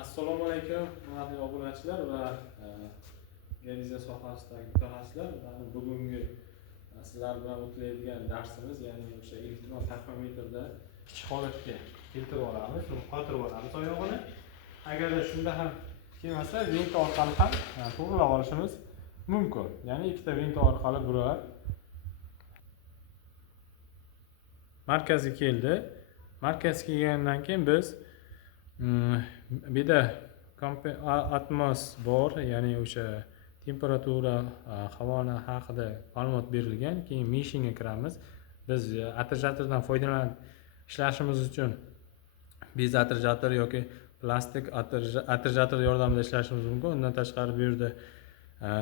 Assalomu alaykum, hurmatli obunachilar va geodeziya sohasidagi mutaxassislar. Bugungi sizlar bilan o'tlaydigan darsimiz, ya'ni o'sha elektron taxometrda ichki holatga keltirib olamiz, uni qotirib olamiz oyog'ini. Agarda shunda ham kelmasa, vint orqali ham to'g'rilab olishimiz mumkin. Ya'ni ikkita vint orqali burab markazga keldi. Markazga kelgandan keyin biz bu yerda atmos bor, ya'ni o'sha temperatura, havoni haqida ma'lumot berilgan. Keyin meshingga kiramiz. Biz atterjatordan foydalanib ishlashimiz uchun bez atterjator yoki plastik atterjator yordamida ishlashimiz mumkin. Undan tashqari bu yerda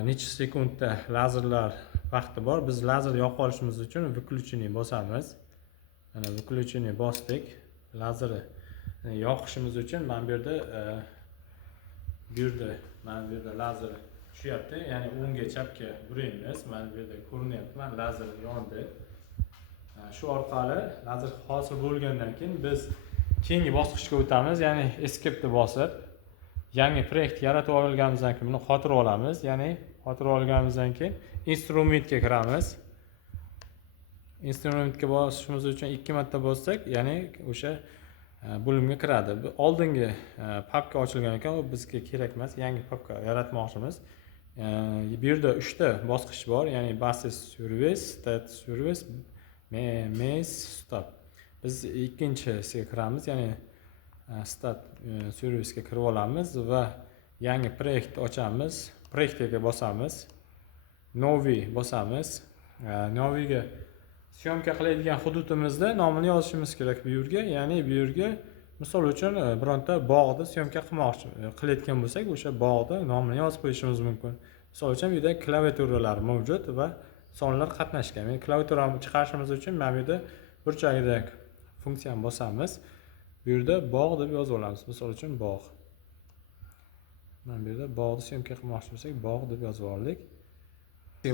necha sekundda lazerlar vaqti bor. Biz lazer yoqib olishimiz uchun выключение bosamiz. Mana выключение bosdik. Lazerni yoqishimiz uchun mana bu yerda mana bu yerda lazer tushyapti. Ya'ni o'ngga chapga buraymiz. Mana bu yerda ko'rinyapti. Mana lazer yondi. Shu orqali lazer hosil bo'lgandan keyin biz keyingi bosqichga o'tamiz. Ya'ni escape ni bosib, yangi proyekt yaratib olganimizdan keyin buni qotirib olamiz. Ya'ni qotirib olganimizdan keyin instrumentga kiramiz. Instrumentga bosishimiz uchun 2 marta bossak, ya'ni o'sha bo'limga kiradi. Oldingi papka ochilgan ekan, u bizga kerak emas. Yangi papka yaratmoqchimiz. Bu yerda 3 ta bosqich bor, ya'ni basis service, stat service, main stop. Biz ikkinchisiga kiramiz, ya'ni stat servicega kirib olamiz va yangi proyekt ochamiz. Proyektga bosamiz. Novi bosamiz. Noviga syomka qiladigan hududimizda nomini yozishimiz kerak bu yerga. Ya'ni bu yerga misol uchun bironta bog'ni syomka qilayotgan bo'lsak, o'sha bog'ni nomini yozib qo'yishimiz mumkin. Misol uchun bu yerda klaviaturalar mavjud va sonlar qatnashgan. Men klaviaturani chiqarishimiz uchun mana bu yerda burchagida funksiyani bosamiz. Bu yerda bog' deb yozib olamiz. Misol uchun bog'. Mana bu yerda bog'ni syomka qilmoqchi bo'lsak, bog' deb yozib oldik.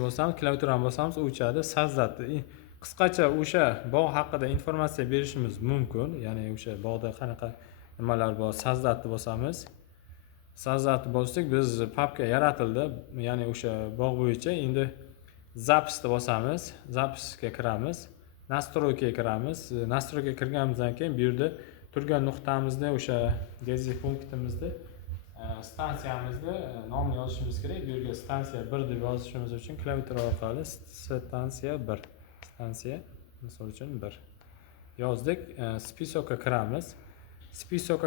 Bosamiz, klaviaturani bosamiz, o'chadi, sozdati. Qisqacha o'sha bog' haqida informatsiya berishimiz mumkin. Ya'ni o'sha bog'da qanaqa nimalar bor, sozdatni bosamiz. Sozdatni bossak, biz papka yaratildi. Ya'ni o'sha bog' bo'yicha endi zapisni bosamiz. Zapisga kiramiz. Настройкаga kiramiz. Настройкаga kirganimizdan keyin bu yerda turgan nuqtamizda o'sha geodeziya punktimizni stansiyamizni nomini yozishimiz kerak. Bu yerga stansiya 1 deb yozishimiz uchun klaviatura orqali stansiya 1. Stansiya misol uchun 1 yozdik. Spisokka kiramiz. Spisokka